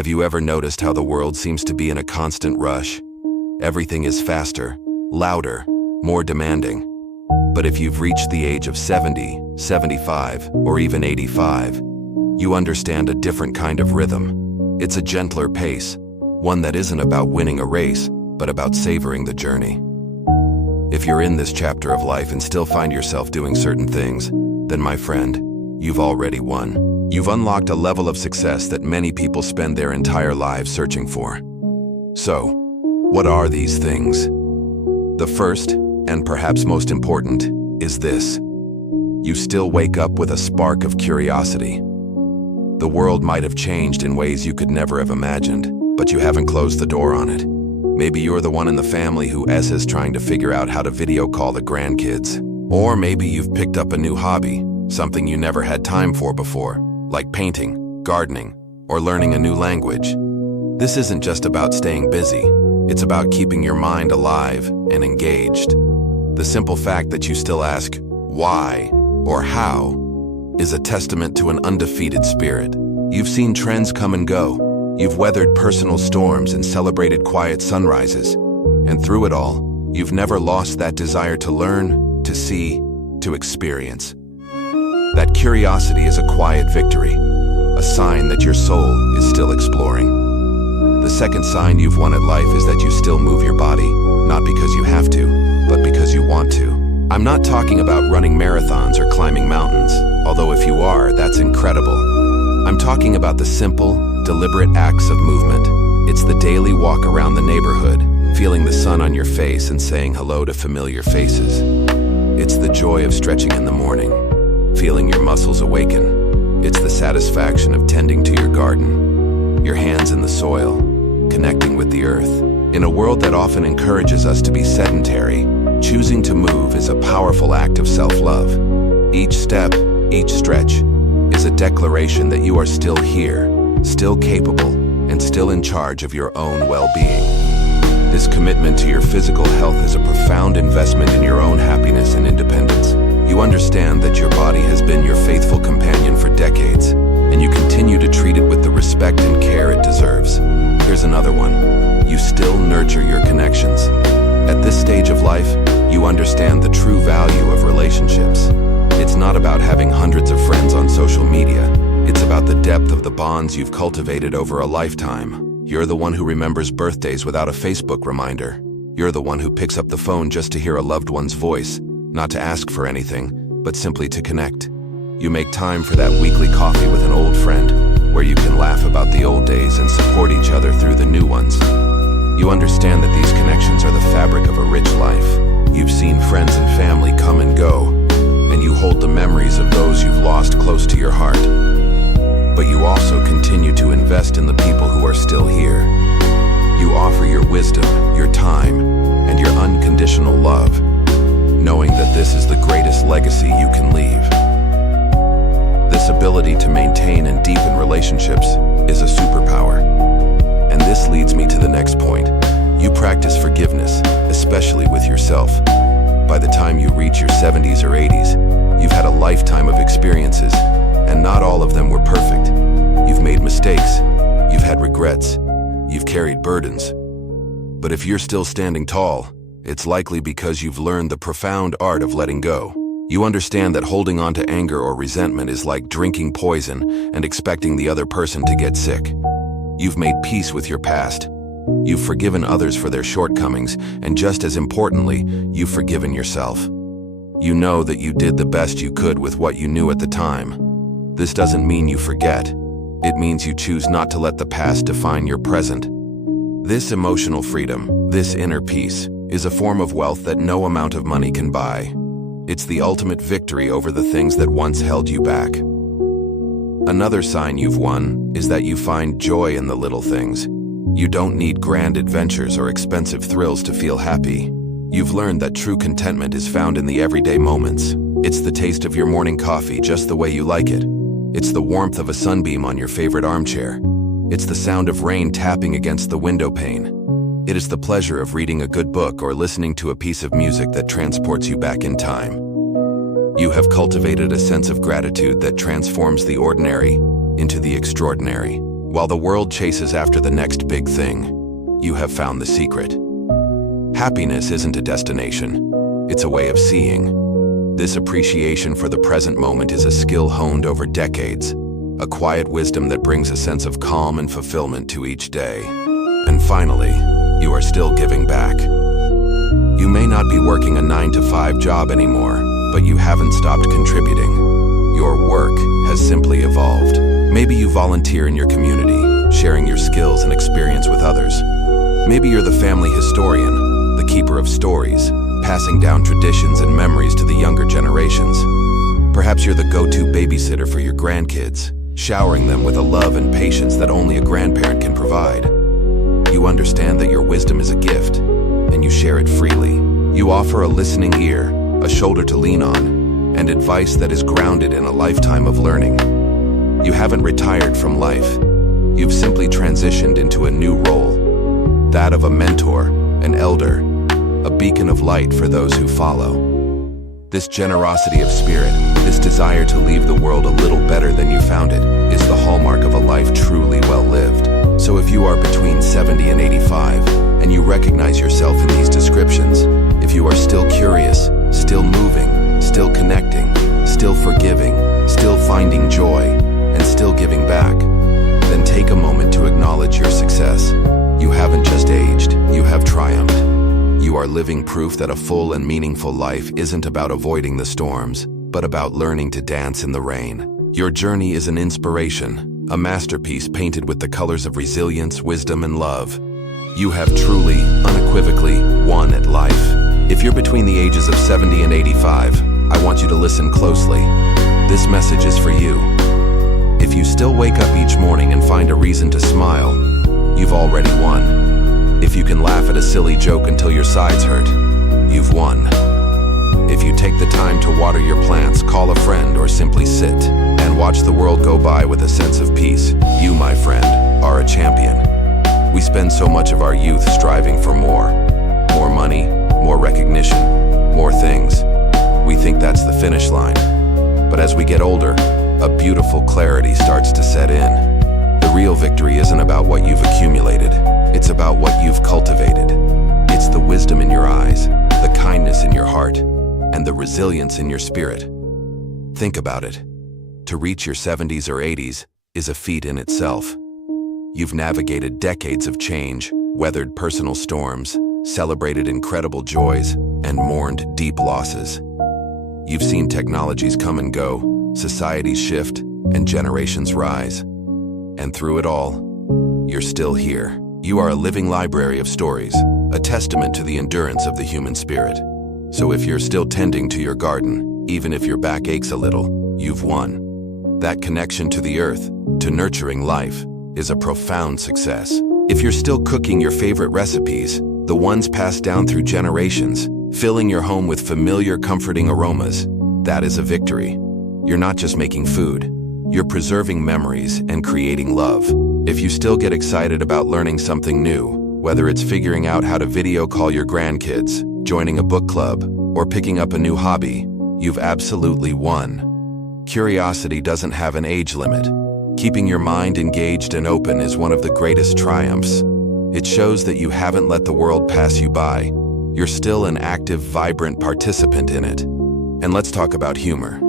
Have you ever noticed how the world seems to be in a constant rush? Everything is faster, louder, more demanding. But if you've reached the age of 70, 75, or even 85, you understand a different kind of rhythm. It's a gentler pace, one that isn't about winning a race, but about savoring the journey. If you're in this chapter of life and still find yourself doing certain things, then my friend, you've already won. You've unlocked a level of success that many people spend their entire lives searching for. So, what are these things? The first, and perhaps most important, is this. You still wake up with a spark of curiosity. The world might have changed in ways you could never have imagined, but you haven't closed the door on it. Maybe you're the one in the family who is trying to figure out how to video call the grandkids. Or maybe you've picked up a new hobby, something you never had time for before, like painting, gardening, or learning a new language. This isn't just about staying busy. It's about keeping your mind alive and engaged. The simple fact that you still ask why or how is a testament to an undefeated spirit. You've seen trends come and go. You've weathered personal storms and celebrated quiet sunrises. And through it all, you've never lost that desire to learn, to see, to experience. That curiosity is a quiet victory, a sign that your soul is still exploring. The second sign you've won at life is that you still move your body, not because you have to, but because you want to. I'm not talking about running marathons or climbing mountains, although if you are, that's incredible. I'm talking about the simple, deliberate acts of movement. It's the daily walk around the neighborhood, feeling the sun on your face and saying hello to familiar faces. It's the joy of stretching in the morning, feeling your muscles awaken. It's the satisfaction of tending to your garden, your hands in the soil, connecting with the earth. In a world that often encourages us to be sedentary, choosing to move is a powerful act of self-love. Each step, each stretch, is a declaration that you are still here, still capable, and still in charge of your own well-being. This commitment to your physical health is a profound investment in your own happiness and independence. You understand that your body has been your faithful companion for decades, and you continue to treat it with the respect and care it deserves. Here's another one. You still nurture your connections. At this stage of life, you understand the true value of relationships. It's not about having hundreds of friends on social media. It's about the depth of the bonds you've cultivated over a lifetime. You're the one who remembers birthdays without a Facebook reminder. You're the one who picks up the phone just to hear a loved one's voice, not to ask for anything, but simply to connect. You make time for that weekly coffee with an old friend, where you can laugh about the old days and support each other through the new ones. You understand that these connections are the fabric of a rich life. You've seen friends and family come and go, and you hold the memories of those you've lost close to your heart. But you also continue to invest in the people who are still here. You offer your wisdom, your time, and your unconditional love, knowing that this is the greatest legacy you can leave. This ability to maintain and deepen relationships is a superpower. And this leads me to the next point. You practice forgiveness, especially with yourself. By the time you reach your 70s or 80s, you've had a lifetime of experiences, and not all of them were perfect. You've made mistakes, you've had regrets, you've carried burdens. But if you're still standing tall, it's likely because you've learned the profound art of letting go. You understand that holding on to anger or resentment is like drinking poison and expecting the other person to get sick. You've made peace with your past. You've forgiven others for their shortcomings, and just as importantly, you've forgiven yourself. You know that you did the best you could with what you knew at the time. This doesn't mean you forget. It means you choose not to let the past define your present. This emotional freedom, this inner peace, is a form of wealth that no amount of money can buy. It's the ultimate victory over the things that once held you back. Another sign you've won is that you find joy in the little things. You don't need grand adventures or expensive thrills to feel happy. You've learned that true contentment is found in the everyday moments. It's the taste of your morning coffee just the way you like it. It's the warmth of a sunbeam on your favorite armchair. It's the sound of rain tapping against the window pane. It is the pleasure of reading a good book or listening to a piece of music that transports you back in time. You have cultivated a sense of gratitude that transforms the ordinary into the extraordinary. While the world chases after the next big thing, you have found the secret. Happiness isn't a destination, it's a way of seeing. This appreciation for the present moment is a skill honed over decades, a quiet wisdom that brings a sense of calm and fulfillment to each day. And finally, you are still giving back. You may not be working a 9-to-5 job anymore, but you haven't stopped contributing. Your work has simply evolved. Maybe you volunteer in your community, sharing your skills and experience with others. Maybe you're the family historian, the keeper of stories, passing down traditions and memories to the younger generations. Perhaps you're the go-to babysitter for your grandkids, showering them with a love and patience that only a grandparent can provide. You understand that your wisdom is a gift, and you share it freely. You offer a listening ear, a shoulder to lean on, and advice that is grounded in a lifetime of learning. You haven't retired from life. You've simply transitioned into a new role, that of a mentor, an elder, a beacon of light for those who follow. This generosity of spirit, this desire to leave the world a little better than you found it, is the hallmark of a life truly well lived. So if you are between 70 and 85, and you recognize yourself in these descriptions, if you are still curious, still moving, still connecting, still forgiving, still finding joy, and still giving back, then take a moment to acknowledge your success. You haven't just aged, you have triumphed. You are living proof that a full and meaningful life isn't about avoiding the storms, but about learning to dance in the rain. Your journey is an inspiration, a masterpiece painted with the colors of resilience, wisdom, and love. You have truly, unequivocally won at life. If you're between the ages of 70 and 85, I want you to listen closely. This message is for you. If you still wake up each morning and find a reason to smile, you've already won. If you can laugh at a silly joke until your sides hurt, you've won. If you take the time to water your plants, call a friend, or simply sit and watch the world go by with a sense of peace, you, my friend, are a champion. We spend so much of our youth striving for more money, more recognition, more things. We think that's the finish line. But as we get older, a beautiful clarity starts to set in. The real victory isn't about what you've accumulated. It's about what you've cultivated. It's the wisdom in your eyes, the kindness in your heart, and the resilience in your spirit. Think about it. To reach your 70s or 80s is a feat in itself. You've navigated decades of change, weathered personal storms, celebrated incredible joys, and mourned deep losses. You've seen technologies come and go, societies shift, and generations rise. And through it all, you're still here. You are a living library of stories, a testament to the endurance of the human spirit. So if you're still tending to your garden, even if your back aches a little, you've won. That connection to the earth, to nurturing life, is a profound success. If you're still cooking your favorite recipes, the ones passed down through generations, filling your home with familiar, comforting aromas, that is a victory. You're not just making food, you're preserving memories and creating love. If you still get excited about learning something new, whether it's figuring out how to video call your grandkids, joining a book club, or picking up a new hobby, you've absolutely won. Curiosity doesn't have an age limit. Keeping your mind engaged and open is one of the greatest triumphs. It shows that you haven't let the world pass you by. You're still an active, vibrant participant in it. And let's talk about humor.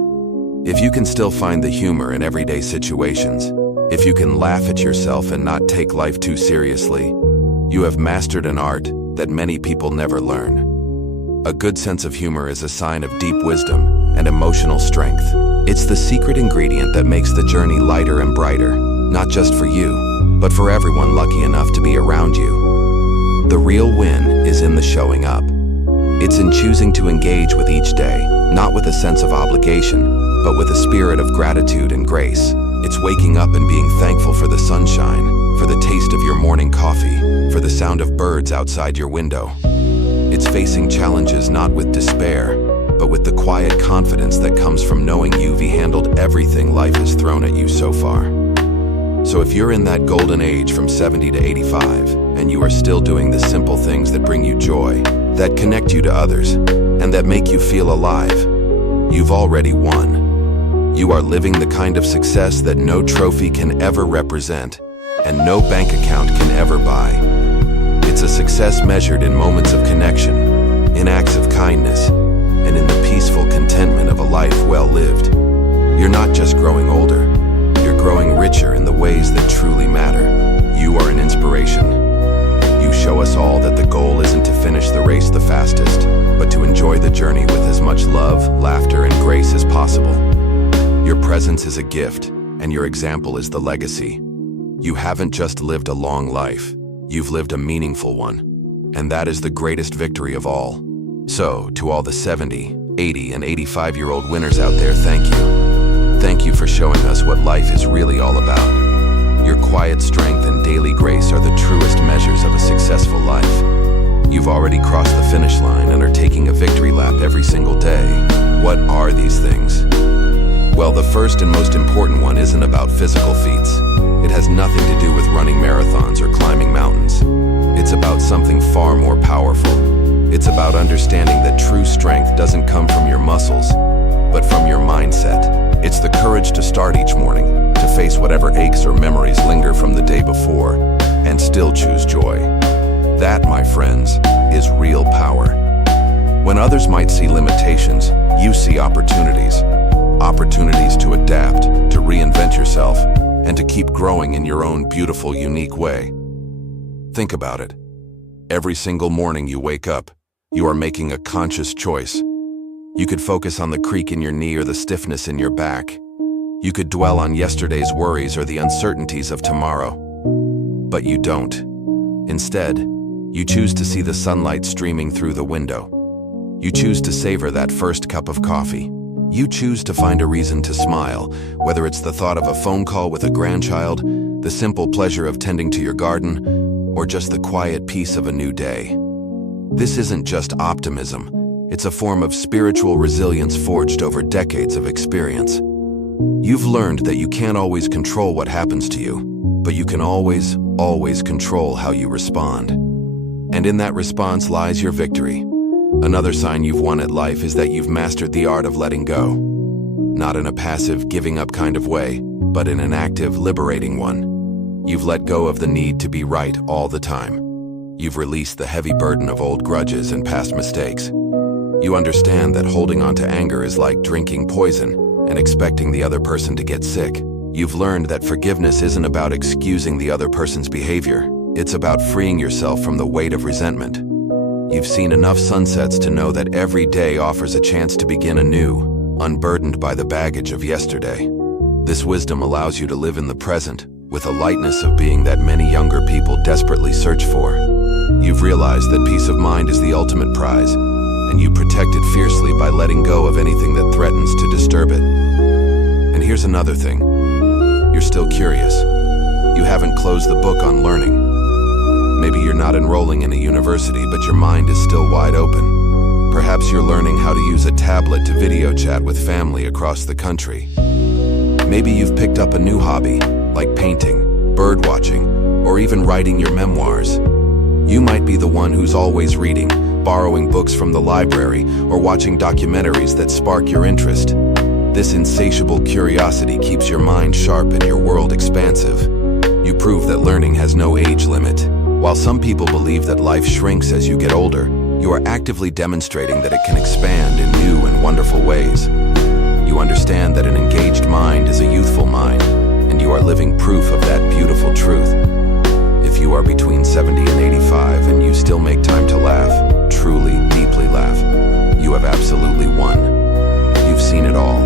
If you can still find the humor in everyday situations, if you can laugh at yourself and not take life too seriously, you have mastered an art that many people never learn. A good sense of humor is a sign of deep wisdom and emotional strength. It's the secret ingredient that makes the journey lighter and brighter, not just for you, but for everyone lucky enough to be around you. The real win is in the showing up. It's in choosing to engage with each day, not with a sense of obligation, but with a spirit of gratitude and grace. It's waking up and being thankful for the sunshine, for the taste of your morning coffee, for the sound of birds outside your window. It's facing challenges not with despair, but with the quiet confidence that comes from knowing you've handled everything life has thrown at you so far. So if you're in that golden age from 70 to 85, and you are still doing the simple things that bring you joy, that connect you to others, and that make you feel alive, you've already won. You are living the kind of success that no trophy can ever represent, and no bank account can ever buy. It's a success measured in moments of connection, in acts of kindness, and in the peaceful contentment of a life well lived. You're not just growing older, you're growing richer in the ways that truly matter. You are an inspiration. You show us all that the goal isn't to finish the race the fastest, but to enjoy the journey with as much love, laughter, and grace as possible. Your presence is a gift, and your example is the legacy. You haven't just lived a long life, you've lived a meaningful one, and that is the greatest victory of all. So, to all the 70, 80, and 85-year-old winners out there, thank you. Thank you for showing us what life is really all about. Your quiet strength and daily grace are the truest measures of a successful life. You've already crossed the finish line and are taking a victory lap every single day. What are these things? Well, the first and most important one isn't about physical feats. It has nothing to do with running marathons or climbing mountains. It's about something far more powerful. It's about understanding that true strength doesn't come from your muscles, but from your mindset. It's the courage to start each morning, to face whatever aches or memories linger from the day before, and still choose joy. That, my friends, is real power. When others might see limitations, you see opportunities. Opportunities to adapt, to reinvent yourself, and to keep growing in your own beautiful, unique way. Think about it. Every single morning you wake up, you are making a conscious choice. You could focus on the creak in your knee or the stiffness in your back. You could dwell on yesterday's worries or the uncertainties of tomorrow. But you don't. Instead, you choose to see the sunlight streaming through the window. You choose to savor that first cup of coffee. You choose to find a reason to smile, whether it's the thought of a phone call with a grandchild, the simple pleasure of tending to your garden, or just the quiet peace of a new day. This isn't just optimism. It's a form of spiritual resilience forged over decades of experience. You've learned that you can't always control what happens to you, but you can always control how you respond. And in that response lies your victory. Another sign you've won at life is that you've mastered the art of letting go. Not in a passive, giving up kind of way, but in an active, liberating one. You've let go of the need to be right all the time. You've released the heavy burden of old grudges and past mistakes. You understand that holding on to anger is like drinking poison and expecting the other person to get sick. You've learned that forgiveness isn't about excusing the other person's behavior. It's about freeing yourself from the weight of resentment. You've seen enough sunsets to know that every day offers a chance to begin anew, unburdened by the baggage of yesterday. This wisdom allows you to live in the present with a lightness of being that many younger people desperately search for. You've realized that peace of mind is the ultimate prize, and you protect it fiercely by letting go of anything that threatens to disturb it. And here's another thing. You're still curious. You haven't closed the book on learning. Maybe you're not enrolling in a university, but your mind is still wide open. Perhaps you're learning how to use a tablet to video chat with family across the country. Maybe you've picked up a new hobby, like painting, bird watching, or even writing your memoirs. You might be the one who's always reading, borrowing books from the library, or watching documentaries that spark your interest. This insatiable curiosity keeps your mind sharp and your world expansive. You prove that learning has no age limit. While some people believe that life shrinks as you get older, you are actively demonstrating that it can expand in new and wonderful ways. You understand that an engaged mind is a youthful mind, and you are living proof of that beautiful truth. If you are between 70 and 85 and you still make time to laugh, truly, deeply laugh, you have absolutely won. You've seen it all.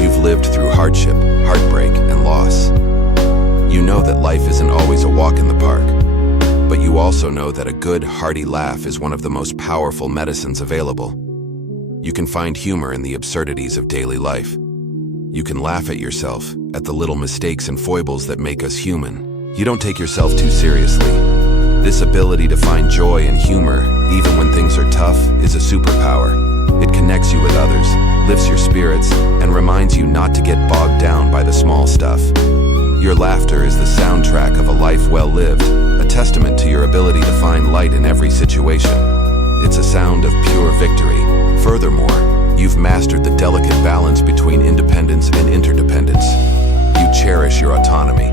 You've lived through hardship, heartbreak, and loss. You know that life isn't always a walk in the park. But you also know that a good, hearty laugh is one of the most powerful medicines available. You can find humor in the absurdities of daily life. You can laugh at yourself, at the little mistakes and foibles that make us human. You don't take yourself too seriously. This ability to find joy and humor, even when things are tough, is a superpower. It connects you with others, lifts your spirits, and reminds you not to get bogged down by the small stuff. Your laughter is the soundtrack of a life well lived, a testament to your ability to find light in every situation. It's a sound of pure victory. Furthermore, you've mastered the delicate balance between independence and interdependence. You cherish your autonomy.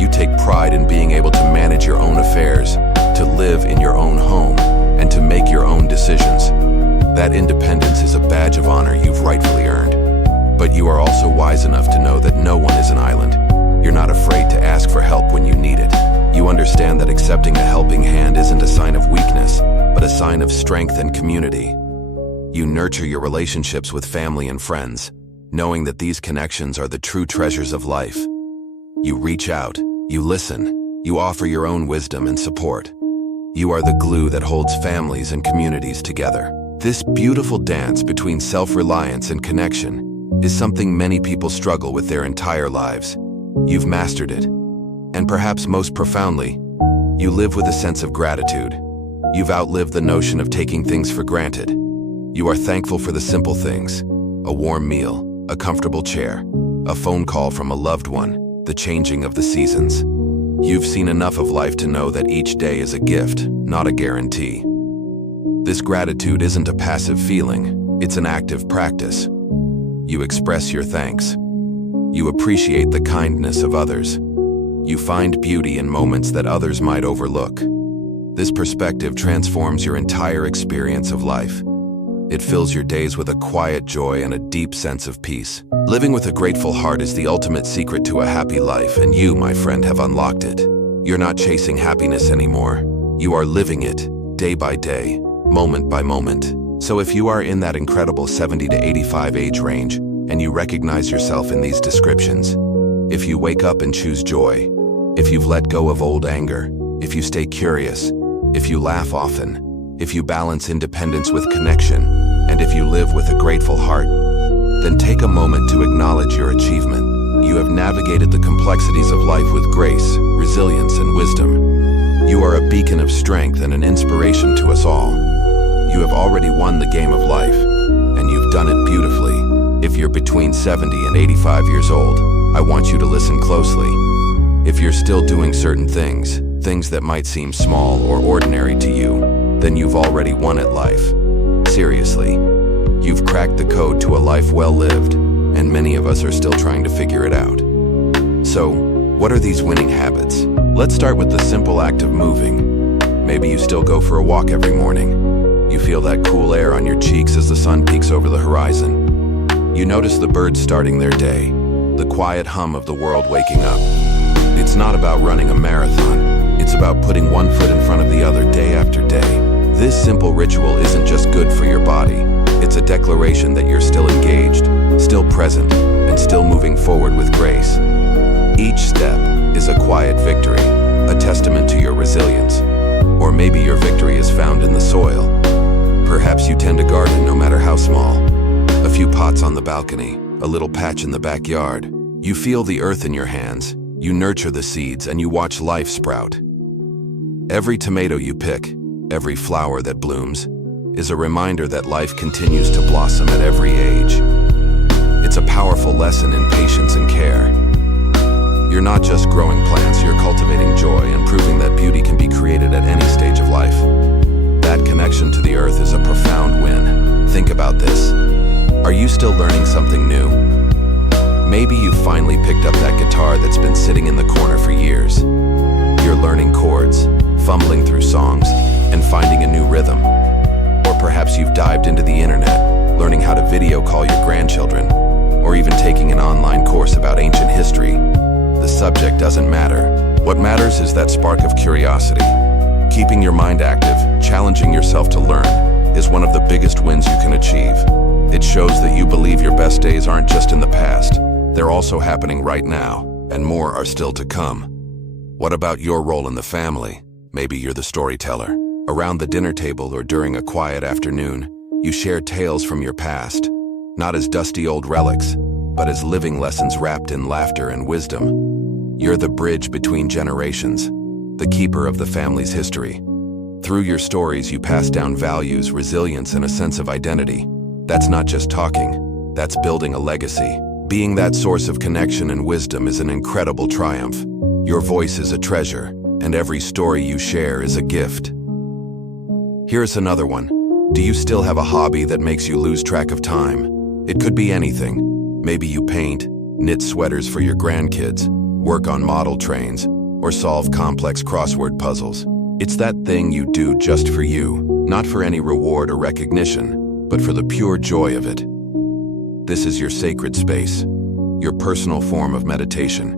You take pride in being able to manage your own affairs, to live in your own home, and to make your own decisions. That independence is a badge of honor you've rightfully earned. But you are also wise enough to know that no one is an island. You're not afraid to ask for help when you need it. You understand that accepting a helping hand isn't a sign of weakness, but a sign of strength and community. You nurture your relationships with family and friends, knowing that these connections are the true treasures of life. You reach out, you listen, you offer your own wisdom and support. You are the glue that holds families and communities together. This beautiful dance between self-reliance and connection is something many people struggle with their entire lives. You've mastered it. And perhaps most profoundly, you live with a sense of gratitude. You've outlived the notion of taking things for granted. You are thankful for the simple things: a warm meal, a comfortable chair, a phone call from a loved one, the changing of the seasons. You've seen enough of life to know that each day is a gift, not a guarantee. This gratitude isn't a passive feeling, it's an active practice. You express your thanks. You appreciate the kindness of others. You find beauty in moments that others might overlook. This perspective transforms your entire experience of life. It fills your days with a quiet joy and a deep sense of peace. Living with a grateful heart is the ultimate secret to a happy life, and you, my friend, have unlocked it. You're not chasing happiness anymore. You are living it, day by day, moment by moment. So if you are in that incredible 70 to 85 age range, and you recognize yourself in these descriptions, if you wake up and choose joy, if you've let go of old anger, if you stay curious, if you laugh often, if you balance independence with connection, and if you live with a grateful heart, then take a moment to acknowledge your achievement. You have navigated the complexities of life with grace, resilience, and wisdom. You are a beacon of strength and an inspiration to us all. You have already won the game of life, and you've done it beautifully. If you're between 70 and 85 years old, I want you to listen closely. If you're still doing certain things that might seem small or ordinary to you, then you've already won at life. Seriously, you've cracked the code to a life well lived, and many of us are still trying to figure it out. So, what are these winning habits? Let's start with the simple act of moving. Maybe you still go for a walk every morning. You feel that cool air on your cheeks as the sun peeks over the horizon. You notice the birds starting their day, the quiet hum of the world waking up. It's not about running a marathon. It's about putting one foot in front of the other day after day. This simple ritual isn't just good for your body. It's a declaration that you're still engaged, still present, and still moving forward with grace. Each step is a quiet victory, a testament to your resilience. Or maybe your victory is found in the soil. Perhaps you tend a garden, no matter how small. A few pots on the balcony, a little patch in the backyard. You feel the earth in your hands, you nurture the seeds, and you watch life sprout. Every tomato you pick, every flower that blooms, is a reminder that life continues to blossom at every age. It's a powerful lesson in patience and care. You're not just growing plants, you're cultivating joy and proving that beauty can be created at any stage of life. That connection to the earth is a profound win. Think about this. Are you still learning something new? Maybe you finally picked up that guitar that's been sitting in the corner for years. You're learning chords, fumbling through songs, and finding a new rhythm. Or perhaps you've dived into the internet, learning how to video call your grandchildren, or even taking an online course about ancient history. The subject doesn't matter. What matters is that spark of curiosity. Keeping your mind active, challenging yourself to learn, is one of the biggest wins you can achieve. It shows that you believe your best days aren't just in the past. They're also happening right now, and more are still to come. What about your role in the family? Maybe you're the storyteller. Around the dinner table or during a quiet afternoon, you share tales from your past, not as dusty old relics, but as living lessons wrapped in laughter and wisdom. You're the bridge between generations, the keeper of the family's history. Through your stories, you pass down values, resilience, and a sense of identity. That's not just talking, that's building a legacy. Being that source of connection and wisdom is an incredible triumph. Your voice is a treasure, and every story you share is a gift. Here's another one. Do you still have a hobby that makes you lose track of time? It could be anything. Maybe you paint, knit sweaters for your grandkids, work on model trains, or solve complex crossword puzzles. It's that thing you do just for you, not for any reward or recognition, but for the pure joy of it. This is your sacred space, your personal form of meditation.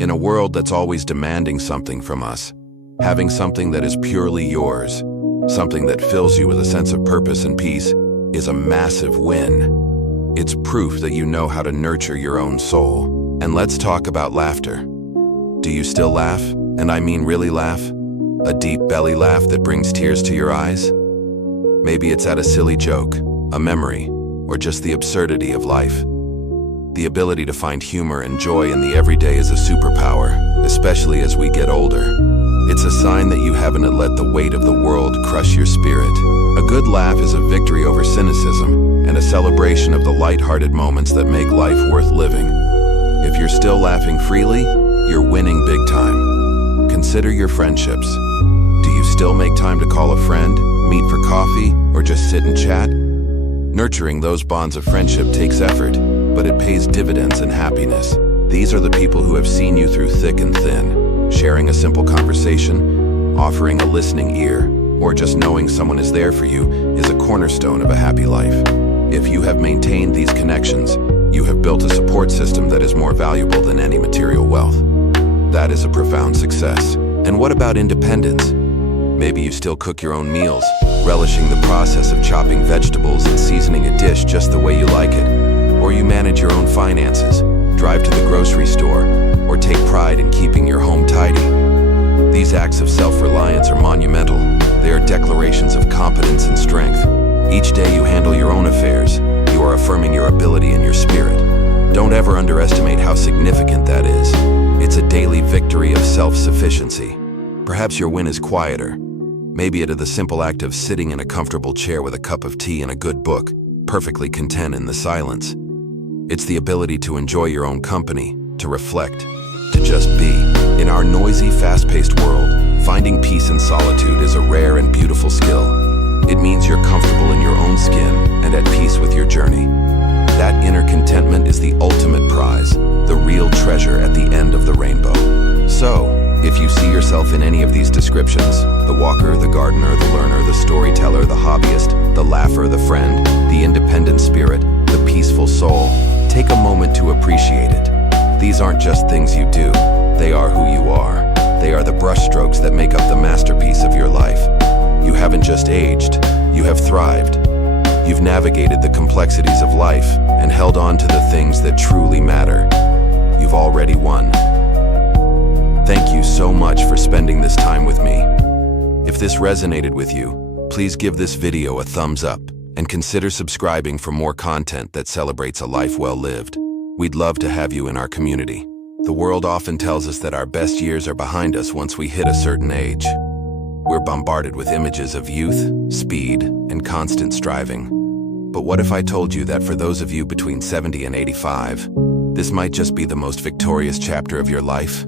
In a world that's always demanding something from us, having something that is purely yours, something that fills you with a sense of purpose and peace, is a massive win. It's proof that you know how to nurture your own soul. And let's talk about laughter. Do you still laugh? And I mean really laugh? A deep belly laugh that brings tears to your eyes? Maybe it's at a silly joke, a memory, or just the absurdity of life. The ability to find humor and joy in the everyday is a superpower, especially as we get older. It's a sign that you haven't let the weight of the world crush your spirit. A good laugh is a victory over cynicism and a celebration of the light-hearted moments that make life worth living. If you're still laughing freely, you're winning big time. Consider your friendships. Do you still make time to call a friend, meet for coffee, or just sit and chat? Nurturing those bonds of friendship takes effort, but it pays dividends in happiness. These are the people who have seen you through thick and thin. Sharing a simple conversation, offering a listening ear, or just knowing someone is there for you is a cornerstone of a happy life. If you have maintained these connections, you have built a support system that is more valuable than any material wealth. That is a profound success. And what about independence? Maybe you still cook your own meals, relishing the process of chopping vegetables and seasoning a dish just the way you like it. Or you manage your own finances, drive to the grocery store, or take pride in keeping your home tidy. These acts of self-reliance are monumental. They are declarations of competence and strength. Each day you handle your own affairs, you are affirming your ability and your spirit. Don't ever underestimate how significant that is. It's a daily victory of self-sufficiency. Perhaps your win is quieter. Maybe it is the simple act of sitting in a comfortable chair with a cup of tea and a good book, perfectly content in the silence. It's the ability to enjoy your own company, to reflect, to just be. In our noisy, fast-paced world, finding peace in solitude is a rare and beautiful skill. It means you're comfortable in your own skin and at peace with your journey. That inner contentment is the ultimate prize, the real treasure at the end of the rainbow. So, if you see yourself in any of these descriptions, the walker, the gardener, the learner, the storyteller, the hobbyist, the laugher, the friend, the independent spirit, the peaceful soul, take a moment to appreciate it. These aren't just things you do, they are who you are. They are the brushstrokes that make up the masterpiece of your life. You haven't just aged, you have thrived. You've navigated the complexities of life and held on to the things that truly matter. You've already won. Thank you so much for spending this time with me. If this resonated with you, please give this video a thumbs up and consider subscribing for more content that celebrates a life well lived. We'd love to have you in our community. The world often tells us that our best years are behind us once we hit a certain age. We're bombarded with images of youth, speed, and constant striving. But what if I told you that for those of you between 70 and 85, this might just be the most victorious chapter of your life?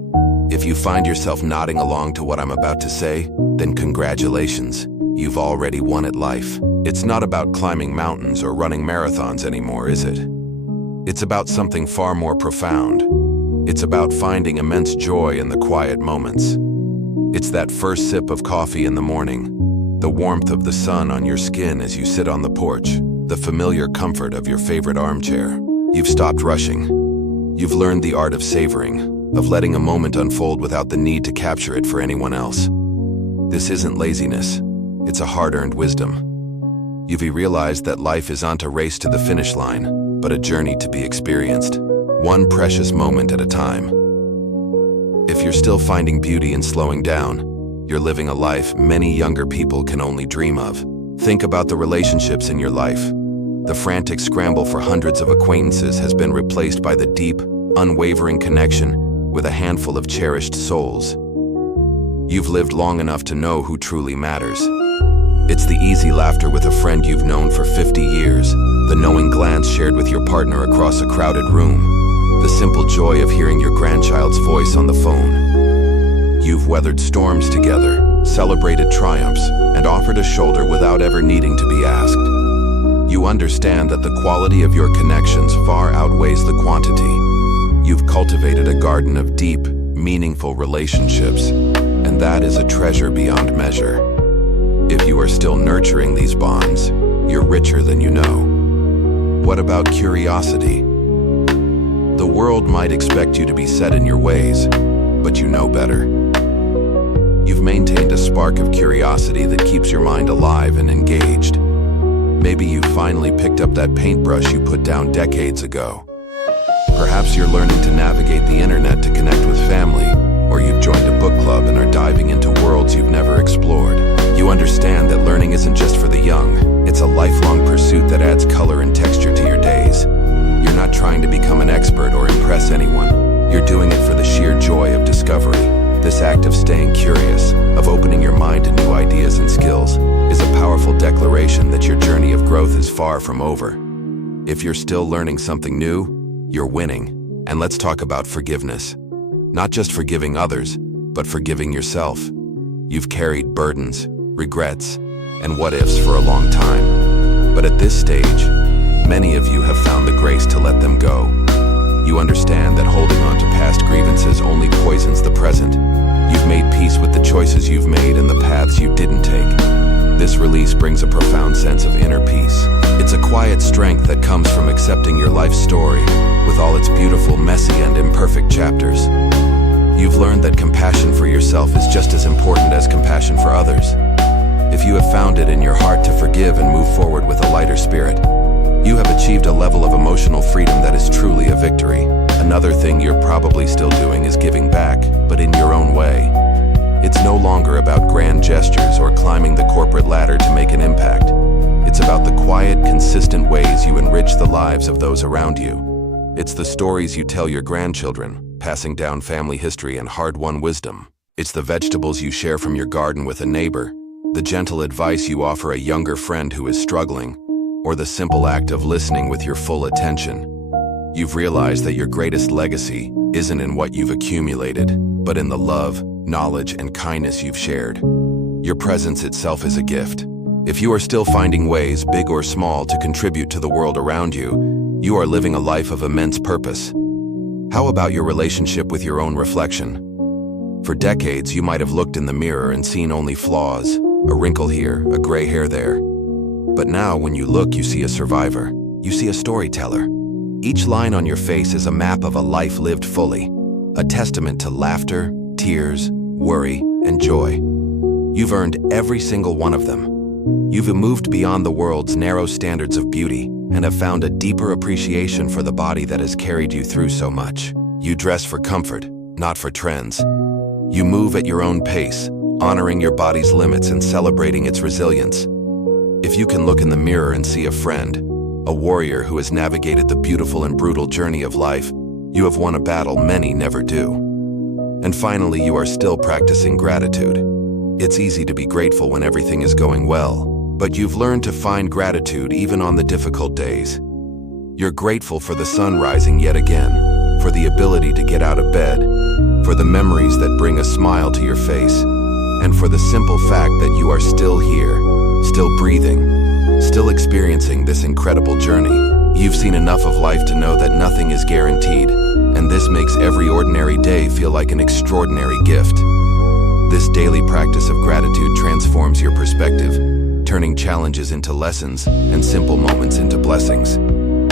If you find yourself nodding along to what I'm about to say, then congratulations, you've already won at life. It's not about climbing mountains or running marathons anymore, is it? It's about something far more profound. It's about finding immense joy in the quiet moments. It's that first sip of coffee in the morning, the warmth of the sun on your skin as you sit on the porch, the familiar comfort of your favorite armchair. You've stopped rushing. You've learned the art of savoring, of letting a moment unfold without the need to capture it for anyone else. This isn't laziness, it's a hard-earned wisdom. You've realized that life isn't a race to the finish line, but a journey to be experienced, one precious moment at a time. If you're still finding beauty in slowing down, you're living a life many younger people can only dream of. Think about the relationships in your life. The frantic scramble for hundreds of acquaintances has been replaced by the deep, unwavering connection with a handful of cherished souls. You've lived long enough to know who truly matters. It's the easy laughter with a friend you've known for 50 years, the knowing glance shared with your partner across a crowded room, the simple joy of hearing your grandchild's voice on the phone. You've weathered storms together, celebrated triumphs, and offered a shoulder without ever needing to be asked. You understand that the quality of your connections far outweighs the quantity. You've cultivated a garden of deep, meaningful relationships, and that is a treasure beyond measure. If you are still nurturing these bonds, you're richer than you know. What about curiosity? The world might expect you to be set in your ways, but you know better. You've maintained a spark of curiosity that keeps your mind alive and engaged. Maybe you've finally picked up that paintbrush you put down decades ago. Perhaps you're learning to navigate the internet to connect with family, or you've joined a book club and are diving into worlds you've never explored. You understand that learning isn't just for the young, it's a lifelong pursuit that adds color and texture to your days. You're not trying to become an expert or impress anyone. You're doing it for the sheer joy of discovery. This act of staying curious, of opening your mind to new ideas and skills, is a powerful declaration that your journey of growth is far from over. If you're still learning something new, you're winning. And let's talk about forgiveness. Not just forgiving others, but forgiving yourself. You've carried burdens, regrets, and what-ifs for a long time. But at this stage, many of you have found the grace to let them go. You understand that holding on to past grievances only poisons the present. You've made peace with the choices you've made and the paths you didn't take. This release brings a profound sense of inner peace. It's a quiet strength that comes from accepting your life story, with all its beautiful, messy, and imperfect chapters. You've learned that compassion for yourself is just as important as compassion for others. If you have found it in your heart to forgive and move forward with a lighter spirit, you have achieved a level of emotional freedom that is truly a victory. Another thing you're probably still doing is giving back, but in your own way. It's no longer about grand gestures or climbing the corporate ladder to make an impact. It's about the quiet, consistent ways you enrich the lives of those around you. It's the stories you tell your grandchildren, passing down family history and hard-won wisdom. It's the vegetables you share from your garden with a neighbor, the gentle advice you offer a younger friend who is struggling, or the simple act of listening with your full attention. You've realized that your greatest legacy isn't in what you've accumulated, but in the love, knowledge, and kindness you've shared. Your presence itself is a gift. If you are still finding ways, big or small, to contribute to the world around you, you are living a life of immense purpose. How about your relationship with your own reflection? For decades, you might have looked in the mirror and seen only flaws, a wrinkle here, a gray hair there. But now, when you look, you see a survivor. You see a storyteller. Each line on your face is a map of a life lived fully, a testament to laughter, tears, worry, and joy. You've earned every single one of them. You've moved beyond the world's narrow standards of beauty and have found a deeper appreciation for the body that has carried you through so much. You dress for comfort, not for trends. You move at your own pace, honoring your body's limits and celebrating its resilience. If you can look in the mirror and see a friend, a warrior who has navigated the beautiful and brutal journey of life, you have won a battle many never do. And finally, you are still practicing gratitude. It's easy to be grateful when everything is going well, but you've learned to find gratitude even on the difficult days. You're grateful for the sun rising yet again, for the ability to get out of bed, for the memories that bring a smile to your face, and for the simple fact that you are still here, still breathing, still experiencing this incredible journey. You've seen enough of life to know that nothing is guaranteed, and this makes every ordinary day feel like an extraordinary gift. This daily practice of gratitude transforms your perspective, turning challenges into lessons and simple moments into blessings.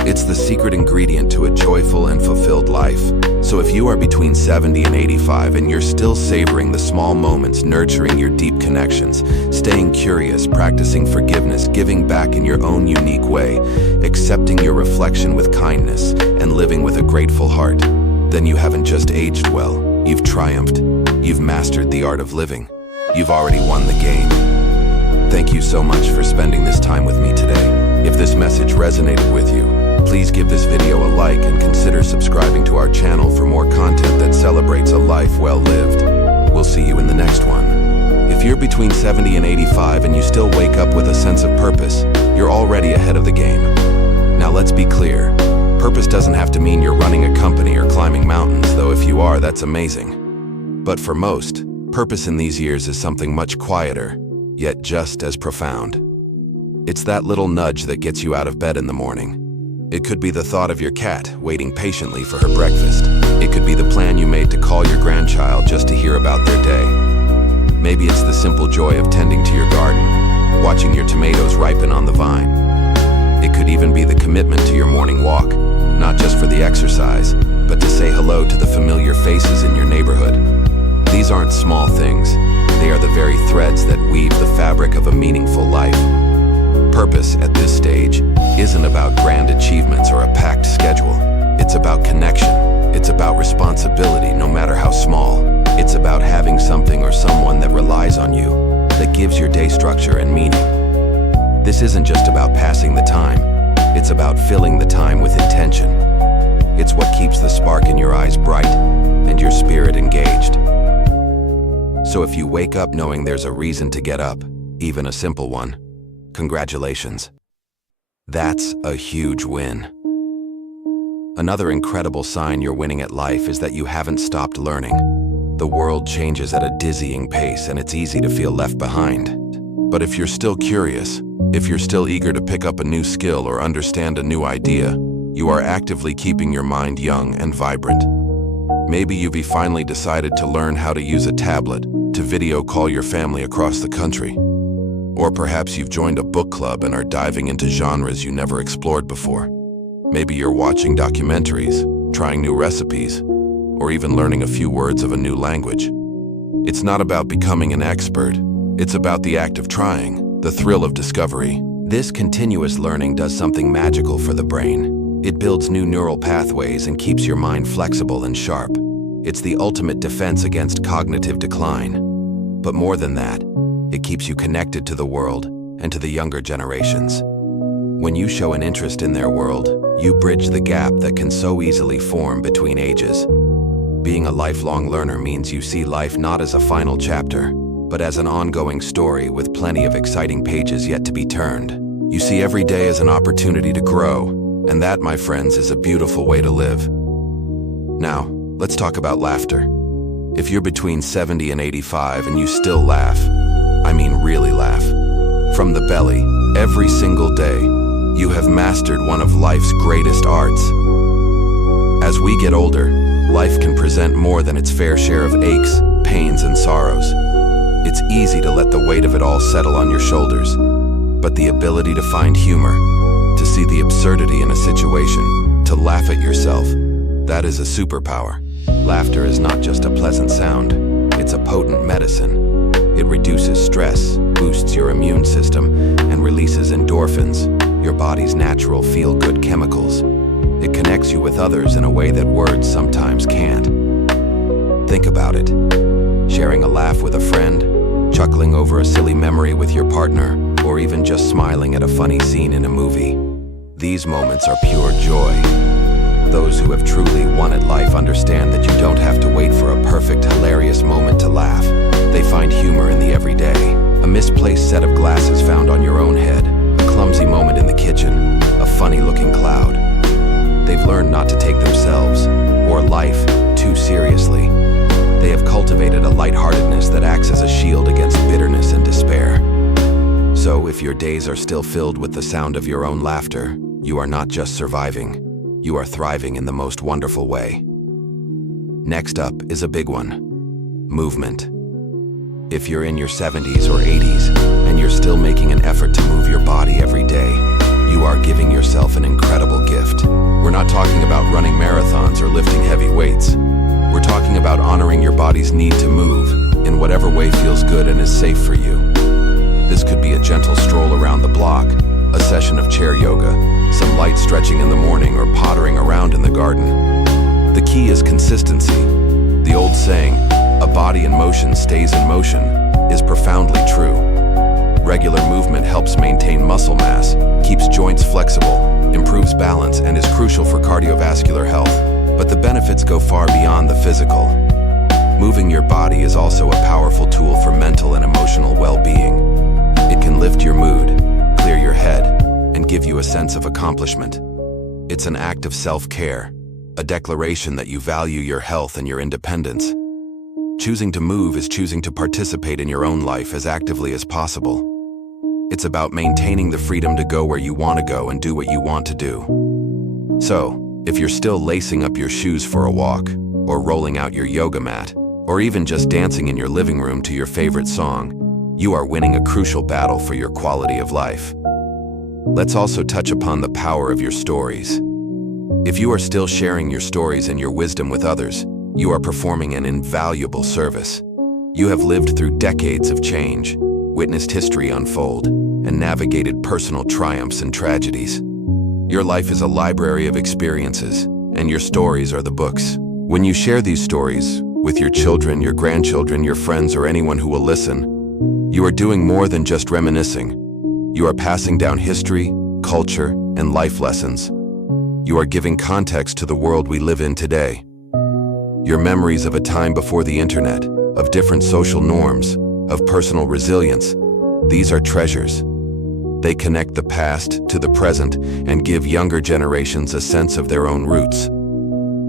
It's the secret ingredient to a joyful and fulfilled life. So if you are between 70 and 85 and you're still savoring the small moments, nurturing your deep connections, staying curious, practicing forgiveness, giving back in your own unique way, accepting your reflection with kindness, and living with a grateful heart, then you haven't just aged well, you've triumphed. You've mastered the art of living. You've already won the game. Thank you so much for spending this time with me today. If this message resonated with you, please give this video a like and consider subscribing to our channel for more content that celebrates a life well lived. We'll see you in the next one. If you're between 70 and 85 and you still wake up with a sense of purpose, you're already ahead of the game. Now let's be clear. Purpose doesn't have to mean you're running a company or climbing mountains, though if you are, that's amazing. But for most, purpose in these years is something much quieter, yet just as profound. It's that little nudge that gets you out of bed in the morning. It could be the thought of your cat waiting patiently for her breakfast. Maybe it's the simple joy of tending to your garden, watching your tomatoes ripen on the vine. It could even be the commitment to your morning walk, not just for the exercise, but to say hello to the familiar faces in your neighborhood. These aren't small things. They are the very threads that weave the fabric of a meaningful life. Purpose at this stage isn't about grand achievements or a packed schedule. It's about connection. It's about responsibility, no matter how small. It's about having something or someone that relies on you, that gives your day structure and meaning. This isn't just about passing the time. It's about filling the time with intention. It's what keeps the spark in your eyes bright and your spirit engaged. So if you wake up knowing there's a reason to get up, even a simple one, congratulations. That's a huge win. Another incredible sign you're winning at life is that you haven't stopped learning. The world changes at a dizzying pace, and it's easy to feel left behind. But if you're still curious, if you're still eager to pick up a new skill or understand a new idea, you are actively keeping your mind young and vibrant. Maybe you've finally decided to learn how to use a tablet to video call your family across the country. Or perhaps you've joined a book club and are diving into genres you never explored before. Maybe you're watching documentaries, trying new recipes, or even learning a few words of a new language. It's not about becoming an expert. It's about the act of trying, the thrill of discovery. This continuous learning does something magical for the brain. It builds new neural pathways and keeps your mind flexible and sharp. It's the ultimate defense against cognitive decline. But more than that, it keeps you connected to the world and to the younger generations. When you show an interest in their world, you bridge the gap that can so easily form between ages. Being a lifelong learner means you see life not as a final chapter, but as an ongoing story with plenty of exciting pages yet to be turned. You see every day as an opportunity to grow, and that, my friends, is a beautiful way to live. Now, let's talk about laughter. If you're between 70 and 85 and you still laugh, I mean really laugh, from the belly, every single day, you have mastered one of life's greatest arts. As we get older, life can present more than its fair share of aches, pains, and sorrows. It's easy to let the weight of it all settle on your shoulders, but the ability to find humor, to see the absurdity in a situation, to laugh at yourself, that is a superpower. Laughter is not just a pleasant sound, it's a potent medicine. It reduces stress, boosts your immune system, and releases endorphins, your body's natural feel-good chemicals. It connects you with others in a way that words sometimes can't. Think about it. Sharing a laugh with a friend, chuckling over a silly memory with your partner, or even just smiling at a funny scene in a movie. These moments are pure joy. Those who have truly won at life understand that you don't have to wait for a perfect, hilarious moment to laugh. They find humor in the everyday. A misplaced set of glasses found on your own head, a clumsy moment in the kitchen, a funny-looking cloud. They've learned not to take themselves, or life, too seriously. They have cultivated a lightheartedness that acts as a shield against bitterness and despair. So, if your days are still filled with the sound of your own laughter, you are not just surviving, you are thriving in the most wonderful way. Next up is a big one: movement. If you're in your 70s or 80s and you're still making an effort to move your body every day, you are giving yourself an incredible gift. We're not talking about running marathons or lifting heavy weights. We're talking about honoring your body's need to move in whatever way feels good and is safe for you. This could be a gentle stroll around the block, a session of chair yoga, some light stretching in the morning, or pottering around in the garden. The key is consistency. The old saying, "A body in motion stays in motion," is profoundly true. Regular movement helps maintain muscle mass, keeps joints flexible, improves balance, and is crucial for cardiovascular health. But the benefits go far beyond the physical. Moving your body is also a powerful tool for mental and emotional well-being. It can lift your mood, clear your head, and give you a sense of accomplishment. It's an act of self-care, a declaration that you value your health and your independence. Choosing to move is choosing to participate in your own life as actively as possible. It's about maintaining the freedom to go where you want to go and do what you want to do. So, if you're still lacing up your shoes for a walk, or rolling out your yoga mat, or even just dancing in your living room to your favorite song, you are winning a crucial battle for your quality of life. Let's also touch upon the power of your stories. If you are still sharing your stories and your wisdom with others, you are performing an invaluable service. You have lived through decades of change, witnessed history unfold, and navigated personal triumphs and tragedies. Your life is a library of experiences, and your stories are the books. When you share these stories with your children, your grandchildren, your friends, or anyone who will listen, you are doing more than just reminiscing. You are passing down history, culture, and life lessons. You are giving context to the world we live in today. Your memories of a time before the internet, of different social norms, of personal resilience, these are treasures. They connect the past to the present and give younger generations a sense of their own roots.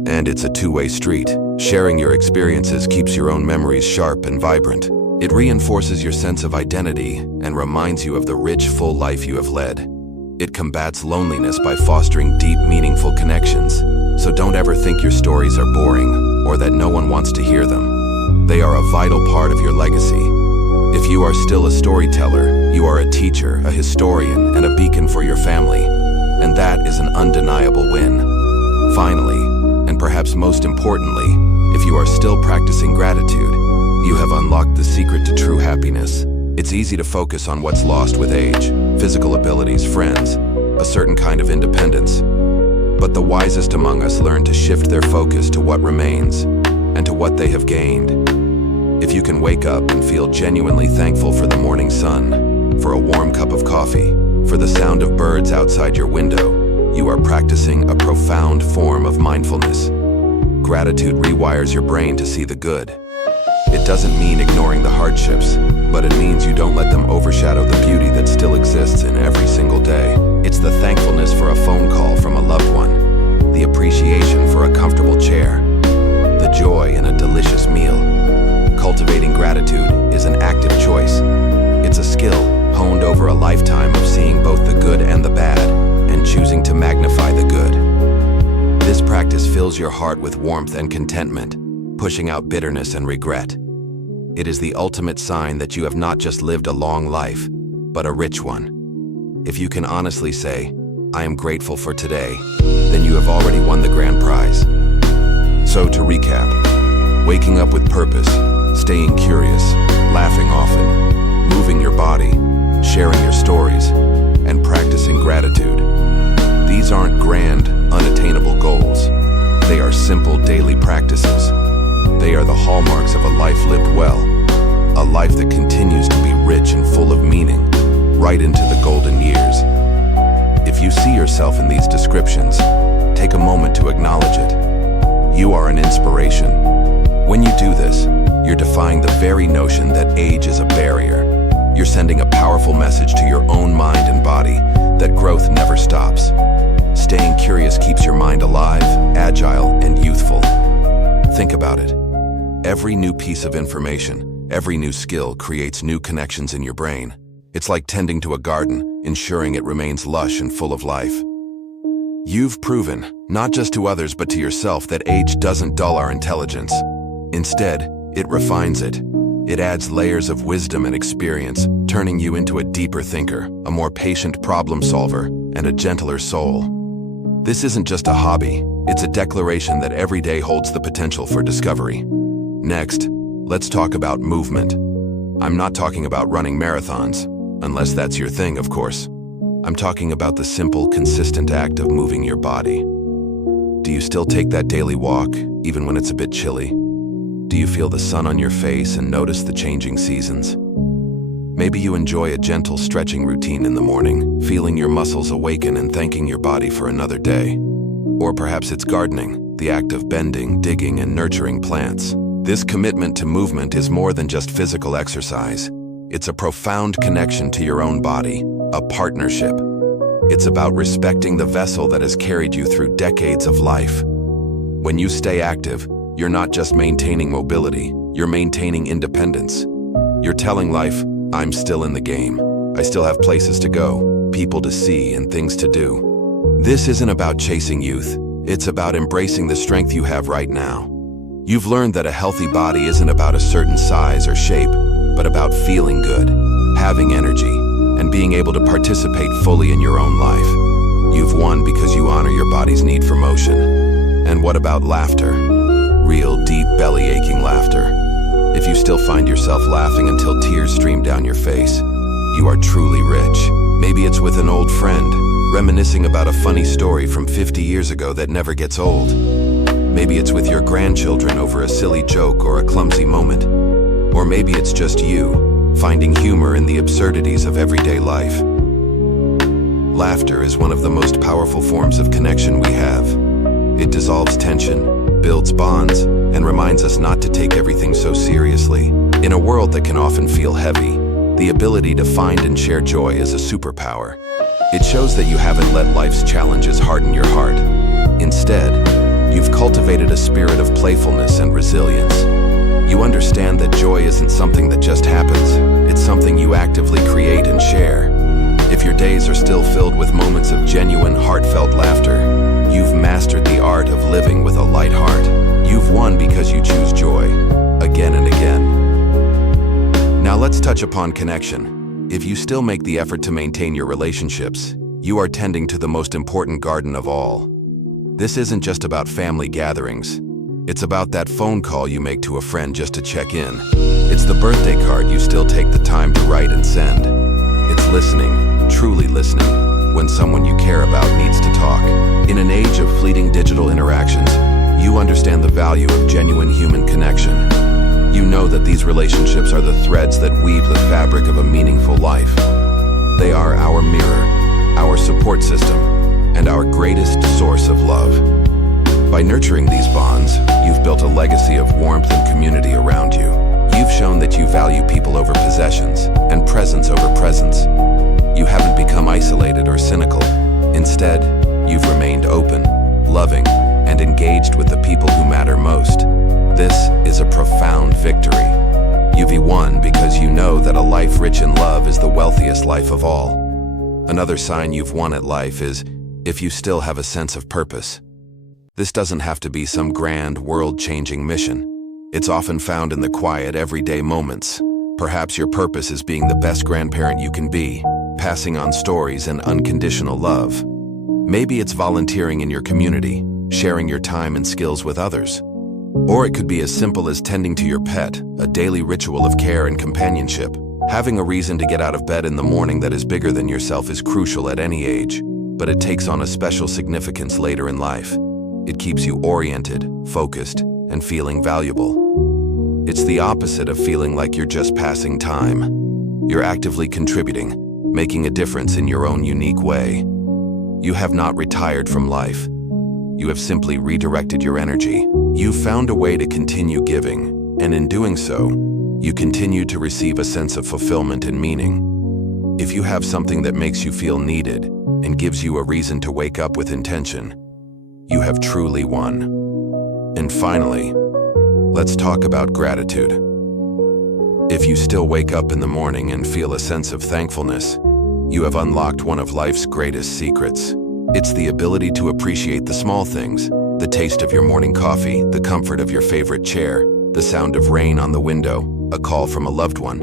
And it's a two-way street. Sharing your experiences keeps your own memories sharp and vibrant. It reinforces your sense of identity and reminds you of the rich, full life you have led. It combats loneliness by fostering deep, meaningful connections. So don't ever think your stories are boring or that no one wants to hear them. They are a vital part of your legacy. If you are still a storyteller, you are a teacher, a historian, and a beacon for your family. And that is an undeniable win. Finally, and perhaps most importantly, if you are still practicing gratitude, you have unlocked the secret to true happiness. It's easy to focus on what's lost with age, physical abilities, friends, a certain kind of independence. But the wisest among us learn to shift their focus to what remains and to what they have gained. If you can wake up and feel genuinely thankful for the morning sun, for a warm cup of coffee, for the sound of birds outside your window, you are practicing a profound form of mindfulness. Gratitude rewires your brain to see the good. It doesn't mean ignoring the hardships, but it means you don't let them overshadow the beauty that still exists in every single day. It's the thankfulness for a phone call from a loved one, the appreciation for a comfortable chair, the joy in a delicious meal. Cultivating gratitude is an active choice. It's a skill honed over a lifetime of seeing both the good and the bad, and choosing to magnify the good. This practice fills your heart with warmth and contentment, pushing out bitterness and regret. It is the ultimate sign that you have not just lived a long life, but a rich one. If you can honestly say, "I am grateful for today," then you have already won the grand prize. So to recap, waking up with purpose, staying curious, laughing often, moving your body, sharing your stories, and practicing gratitude. These aren't grand, unattainable goals. They are simple daily practices. They are the hallmarks of a life lived well, a life that continues to be rich and full of meaning, right into the golden years. If you see yourself in these descriptions, take a moment to acknowledge it. You are an inspiration. When you do this, you're defying the very notion that age is a barrier. You're sending a powerful message to your own mind and body that growth never stops. Staying curious keeps your mind alive, agile, and youthful. Think about it. Every new piece of information, every new skill creates new connections in your brain. It's like tending to a garden, ensuring it remains lush and full of life. You've proven, not just to others but to yourself, that age doesn't dull our intelligence. Instead, it refines it. It adds layers of wisdom and experience, turning you into a deeper thinker, a more patient problem solver, and a gentler soul. This isn't just a hobby, it's a declaration that every day holds the potential for discovery. Next, let's talk about movement. I'm not talking about running marathons, unless that's your thing, of course. I'm talking about the simple, consistent act of moving your body. Do you still take that daily walk, even when it's a bit chilly? Do you feel the sun on your face and notice the changing seasons? Maybe you enjoy a gentle stretching routine in the morning, feeling your muscles awaken and thanking your body for another day. Or perhaps it's gardening, the act of bending, digging, and nurturing plants. This commitment to movement is more than just physical exercise. It's a profound connection to your own body, a partnership. It's about respecting the vessel that has carried you through decades of life. When you stay active, you're not just maintaining mobility, you're maintaining independence. You're telling life, I'm still in the game. I still have places to go, people to see, and things to do. This isn't about chasing youth. It's about embracing the strength you have right now. You've learned that a healthy body isn't about a certain size or shape, but about feeling good, having energy, and being able to participate fully in your own life. You've won because you honor your body's need for motion. And what about laughter? Real, deep, belly-aching laughter. If you still find yourself laughing until tears stream down your face, you are truly rich. Maybe it's with an old friend, reminiscing about a funny story from 50 years ago that never gets old. Maybe it's with your grandchildren over a silly joke or a clumsy moment. Or maybe it's just you, finding humor in the absurdities of everyday life. Laughter is one of the most powerful forms of connection we have. It dissolves tension, builds bonds, and reminds us not to take everything so seriously. In a world that can often feel heavy, the ability to find and share joy is a superpower. It shows that you haven't let life's challenges harden your heart. Instead, you've cultivated a spirit of playfulness and resilience. You understand that joy isn't something that just happens, it's something you actively create and share. If your days are still filled with moments of genuine, heartfelt laughter, you've mastered the art of living with a light heart. You've won because you choose joy, again and again. Now let's touch upon connection. If you still make the effort to maintain your relationships, you are tending to the most important garden of all. This isn't just about family gatherings. It's about that phone call you make to a friend just to check in. It's the birthday card you still take the time to write and send. It's listening, truly listening, when someone you care about needs to talk. In an age of fleeting digital interactions, you understand the value of genuine human connection. You know that these relationships are the threads that weave the fabric of a meaningful life. They are our mirror, our support system, and our greatest source of love. By nurturing these bonds, you've built a legacy of warmth and community around you. You've shown that you value people over possessions and presence over presence. You haven't become isolated or cynical. Instead, you've remained open, loving, and engaged with the people who matter most. This is a profound victory. You've won because you know that a life rich in love is the wealthiest life of all. Another sign you've won at life is if you still have a sense of purpose. This doesn't have to be some grand, world-changing mission. It's often found in the quiet, everyday moments. Perhaps your purpose is being the best grandparent you can be, passing on stories and unconditional love. Maybe it's volunteering in your community, sharing your time and skills with others. Or it could be as simple as tending to your pet, a daily ritual of care and companionship. Having a reason to get out of bed in the morning that is bigger than yourself is crucial at any age, but it takes on a special significance later in life. It keeps you oriented, focused, and feeling valuable. It's the opposite of feeling like you're just passing time. You're actively contributing, making a difference in your own unique way. You have not retired from life. You have simply redirected your energy. You've found a way to continue giving, and in doing so, you continue to receive a sense of fulfillment and meaning. If you have something that makes you feel needed and gives you a reason to wake up with intention, you have truly won. And finally, let's talk about gratitude. If you still wake up in the morning and feel a sense of thankfulness, you have unlocked one of life's greatest secrets. It's the ability to appreciate the small things, the taste of your morning coffee, the comfort of your favorite chair, the sound of rain on the window, a call from a loved one.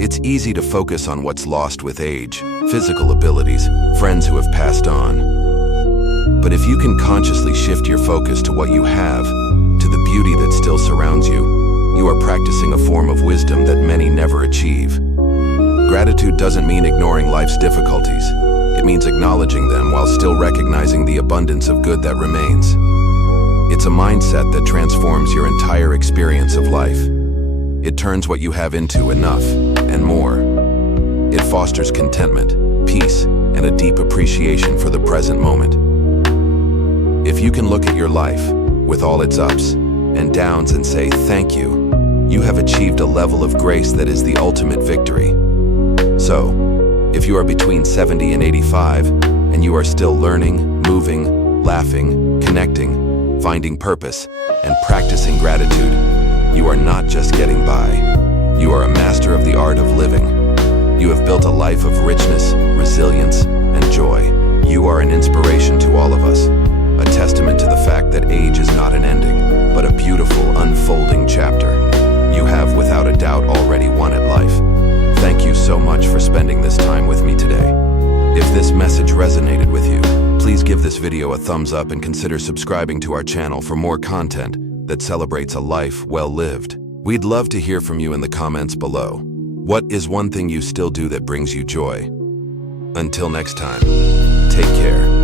It's easy to focus on what's lost with age, physical abilities, friends who have passed on. But if you can consciously shift your focus to what you have, to the beauty that still surrounds you, you are practicing a form of wisdom that many never achieve. Gratitude doesn't mean ignoring life's difficulties. It means acknowledging them while still recognizing the abundance of good that remains. It's a mindset that transforms your entire experience of life. It turns what you have into enough and more. It fosters contentment, peace, and a deep appreciation for the present moment. If you can look at your life, with all its ups and downs, and say thank you, you have achieved a level of grace that is the ultimate victory. So, if you are between 70 and 85, and you are still learning, moving, laughing, connecting, finding purpose, and practicing gratitude, you are not just getting by. You are a master of the art of living. You have built a life of richness, resilience, and joy. You are an inspiration to all of us, a testament to the fact that age is not an ending, but a beautiful, unfolding chapter. You have, without a doubt, already won at life. Thank you so much for spending this time with me today. If this message resonated with you, please give this video a thumbs up and consider subscribing to our channel for more content that celebrates a life well lived. We'd love to hear from you in the comments below. What is one thing you still do that brings you joy? Until next time, take care.